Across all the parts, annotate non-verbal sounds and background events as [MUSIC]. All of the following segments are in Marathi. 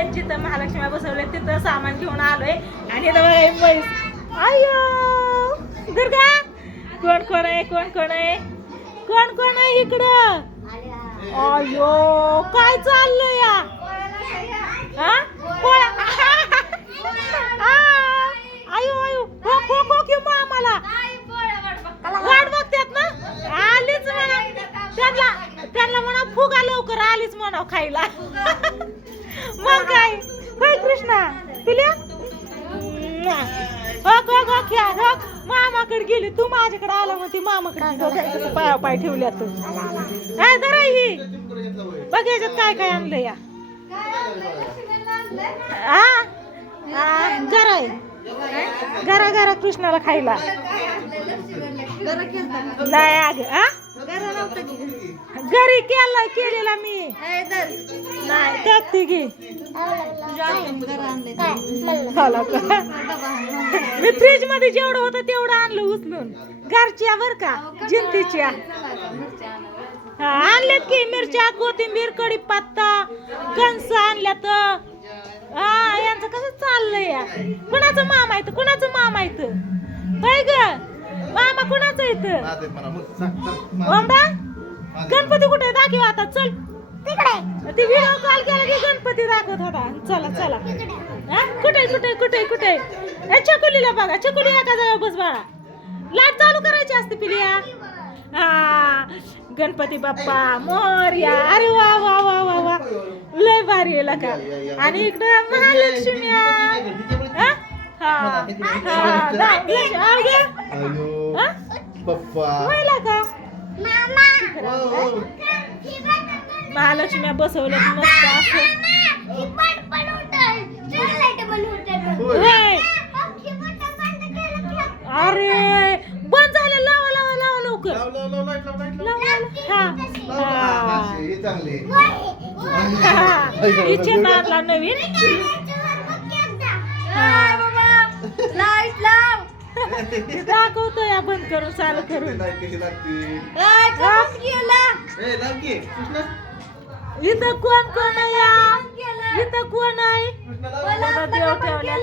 आलोय जिथं महालक्ष्मी बसवले तिथं सामान घेऊन आलोय. आणि इथं बघा हे दुर्गा! कोण कोण आहे? कोण कोण आहे? कोण कोण आहे इकडं? अयो काय चाललंय या? हा? पोळ्या. [LAUGHS] आ, आयो आयो! हो खो खो कि मग आम्हाला. वाट बघतात ना? आलीच म्हणा. त्यांना त्यांना म्हणा फुगा लवकर आलीच म्हणा खायला. [LAUGHS] मग काय? होय कृष्णा? पिल्या हो हो हो ख्या मामाकडे गेली. तू माझ्याकडे आला मग ती मामाकडे आली. पाया पाय ठेवल्या तू. काय जरा ही. बघ याच्यात काय काय आणलं या. हा? जरा गरा आहे गरा कृष्णाला खायला. नाही अग हा? घरी केला केलेला मी. नाही टाकते की खाला का? मी फ्रीजमध्ये जेवढं होतं तेवढं आणलं उचलून. घरच्या बर का जिंतीच्या. हा, आणल्यात की मिरच्या कोथिंबीर कढीपत्ता कणस आणल्यात. हा यांचं कसं चाललंय या? कुणाचं मामा येतं कुणाचं मामा येतं होय ग? मामा कुणाचं येतं ओमडा गणपती कुठे दाखव आता चल तिकडे ती व्हिडिओ कॉल केला की गणपती दाखवत होता चला चला हा? कुठे कुठे कुठे कुठे ए, चकुलीला बघा चकुली एका जागा बस बाळा लाट चालू करायची असते पिलिया हा गणपती बाप्पा मोरया अरे वा वा वा वा वा लय भारी आहे का आणि इकडं महालक्ष्मी हा? हा हा दा- हा? पप्पा. व्हायला का? महालक्ष्मी बसवल्यात मस्त असं. होय. अरे बंद झालं लावा लावा लावा लवकर. हा. हा. हे. हा. इच्छे नवीन. दाखवतो या बंद करून चालू करून. इथं कोण कोण आहे या? इथं कोण आहे? देव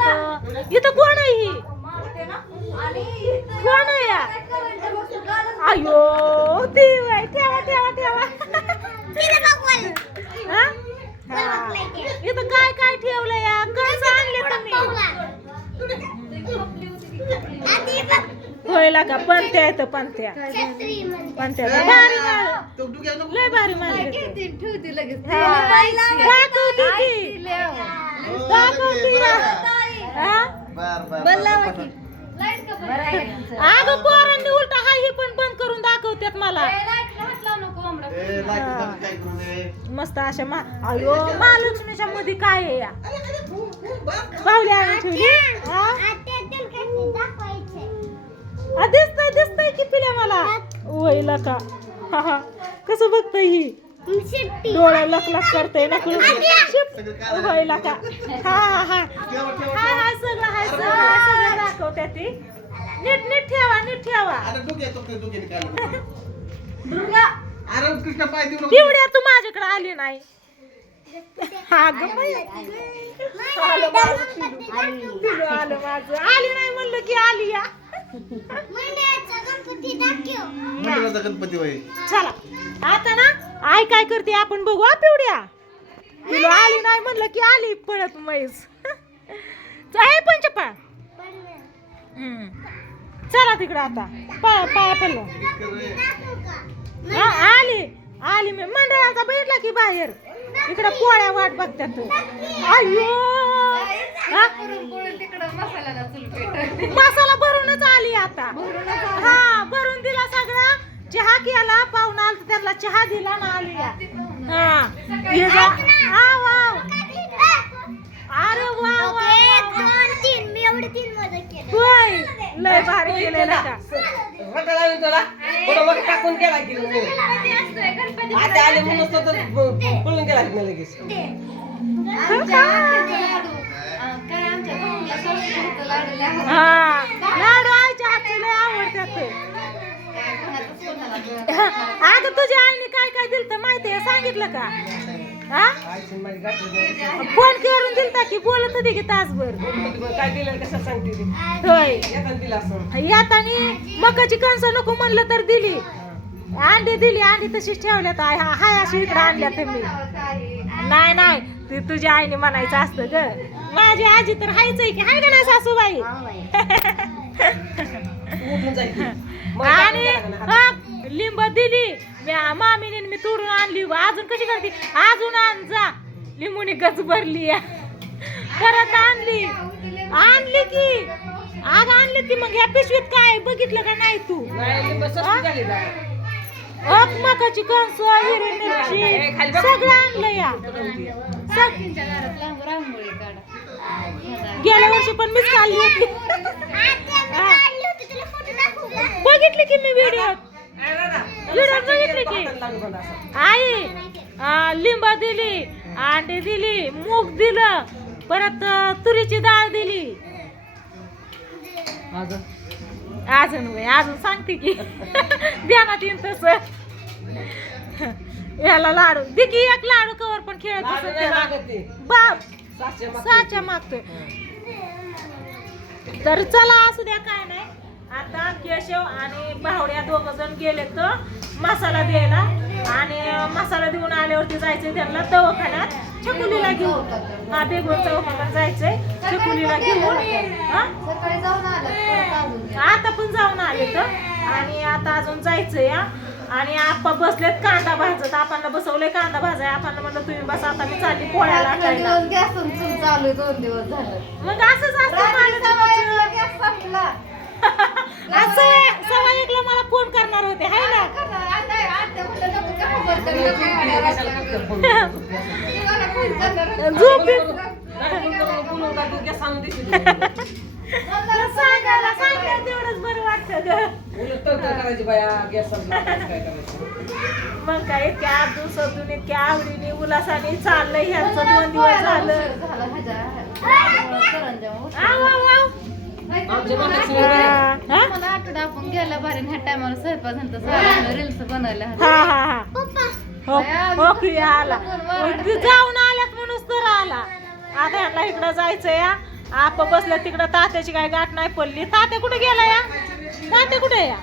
इथं कोण आहे ही? कोण आहे या? अयो देव आहे ठेवा ठेवा ठेवा हा? हा. इथं काय काय ठेवलं या कसं आणले तुम्ही का? पंत्या येतं पंत्या पंत्या भारी मार तो डुक्या नको. लय भारी मार ठेवते लगेच. दाखवते? हा? अगं पोरांनी उलटा हा ही पण बंद करून दाखवतात मला. ए, लाइट बंद काय करू दे. मस्त अशा मा अयो महालक्ष्मीच्या मध्ये काय आहे या? ठेवली. हा? आ, दिसतंय दिसतंय की पिल्या मला वयला का हा, हा. कसं बघतय ही डोळा लक लक करतय ना वयला का हा हा हा ठेवा. हाय सगळं हाय सगळं सगळं दाखवत्या ती नीट नीट ठेवा नीट ठेवा अरे, तो कृष्णा पाय देऊ. पिवड्या माझ्याकडे आली नाही हा आलं माझं आली नाही म्हणलं की आली गणपती चला. आता ना आई काय करते आपण बघू हा पिवड्या. पिलू आली नाही म्हणलं की आली पळत म्हैस. आहे पंचपाळ. चला तिकडं आता. पाया पाया पडलं हा, आली. आली मी. मंडळाचा बैठला की बाहेर? इकडं पोळ्या वाट बघतात अयो हा? मसाला भरूनच आली आता. हा भरून दिला सगळा. चहा केला पाहुणा आला तर त्याला चहा दिला ना आली. हा. हे. हा, वाव. अरे वा होय. लय भारी केलेला टाकून गेला की आता आले म्हणून पळून गेला लगेच. हा. लाडू आईच्या हातचे लय आवडतात अगं तुझ्या आईने काय काय दिलं तर आहे? सांगितलं का? हा? फोन करून दिलता की बोलत होती की तासभर. काय दिलं कसं सांगते होय. यातानी मकाची कणसं नको म्हणलं तर दिली. अंडी दिली अंडी तशीच ठेवल्यात. हाय अशी इकडे आणल्या मी. नाही नाही. ते तुझ्या आईने म्हणायचं असतं ग. माझी आजी तर हायच आहे की. हाय का नाही सासूबाई? तू [LAUGHS] आणि हा, लिंब दिली. म्या- मामीने मी तोडून आणली. अजून कशी करते? अजून आण जा. लिंबूने गच भरली. [LAUGHS] परत आणली. आणली की. आग आणली की मग या पिशवीत काय? बघितलं का नाही तू? नाही लिंब स्वस्त झाली ना. अग मकाची कणस हिरवी मिरची. सगळं आणलं या. सग- गेल्या वर्षी पण मीच खाल्ली होती. बघितली की मी व्हिडिओ? व्हिडिओ बघितली की. आई लिंबा दिली अंडे दिली मूग दिलं परत तुरीची डाळ दिली अजून? अजून सांगते की ध्यानात येईन तस याला लाडू दे की एक लाडू कवर पण खेळत. बाप. साच्या मागतोय. तर चला असू द्या काय नाही. आता केशव आणि भावड्या दोघ जण गेले तर मसाला द्यायला. आणि मसाला देऊन आल्यावरती जायचंय त्यांना दवाखान्यात छकुलीला घेऊन. हा बेगोन चौकात जायचंय छकुलीला घेऊन. हा. आता पण जाऊन आले तर आणि आता अजून जायचंय या आणि आपा बसलेत कांदा भाजत आपणला बसवलंय कांदा भाजाय आपण म्हणलं तुम्ही बस आता मी चालली पोळ्याला गॅस चूल आहे, दोन दिवस झालं मग असंच असतं गॅस संपला आज एकला मला फोन करणार होते हाय ना आता म्हणलं नको का खबर फोन करणार होती. झोप? नंतर सांगायला करायची बाया गॅस संपला काय करायचं? मग काय इतक्या आठ दिवसातून इतक्या आवडीने उल्हासाने चाललंय ह्यांचं दोन दिवस झालं. आव, आव, आव. आमच्या हा? मला आठवडा आपण गेला बाहेर ह्या टायमाला स्वयंपाक रील्स बनवल्या हा हा हा. हो हो की आला. ती जाऊन आल्यात म्हणून तर आला. आता ह्यांना इकडं जायचं या आप बसल्या तिकडं तात्याची काय गाठ नाही पडली. तात्या कुठे गेला या? तात्या कुठे या?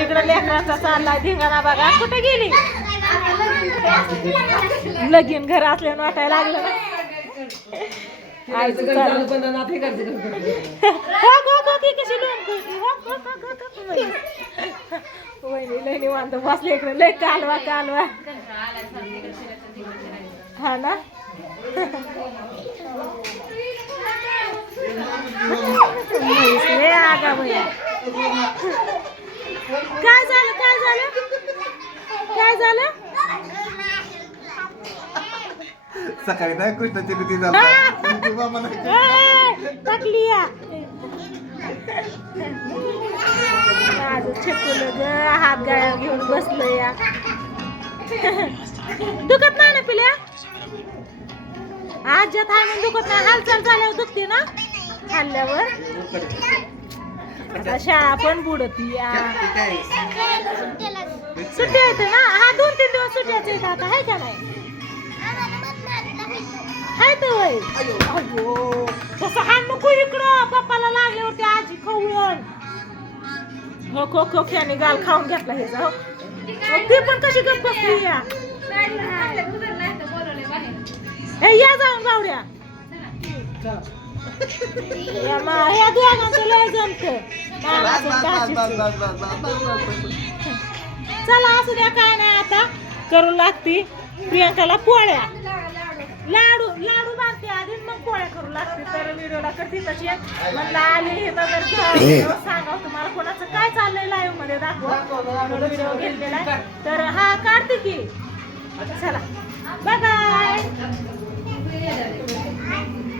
इकडं लेकरांचा चाललाय धिंगाणा बघा. कुठे गेली? लगीन घर असल्यानं वाटायला लागलं. वहिनी. निवांत बसले इकडे. लय कालवा कालवा. हा ना म्हैस लय आगाव आहे. काय झालं काय झालं काय झालं सकाळी नाही कृष्णाची हा. झाली माझं छकुलं ग हात गाड्या घेऊन बसलो या. दुखत नाही ना पिल्या? आज्यात आहे म्हणून दुखत नाही. हालचाल झाल्यावर दुखते ना? खाल्ल्यावर. शाळा पण बुडती या. सुट्ट्या आहेत ना? हा दोन तीन दिवस सुट्ट्याच आता आहे का नाही? हाय तर वय अयो तसं हा नको इकडं. पप्पाला लागल्यावरती आजी खवळण. हो खो खो त्याने गाल खाऊन घेतला हे जाऊ. ती पण कशी गप्प बसली या? ए, या जाऊन बावड्या. या मा या दोघांचं लय जमत. चला असू द्या काय नाही आता. करू लागती प्रियंकाला पोळ्या. लाडू लाडू बांधते आधी मग पोळ्या करू लागते. तर व्हिडिओला करते तशी. म्हणलं आली हे तर सांगा तुम्हाला कोणाचं काय चाललंय लाईव्हमध्ये दाखवा. व्हिडिओ घेतलेला. तर हा काढते की चला. Bye bye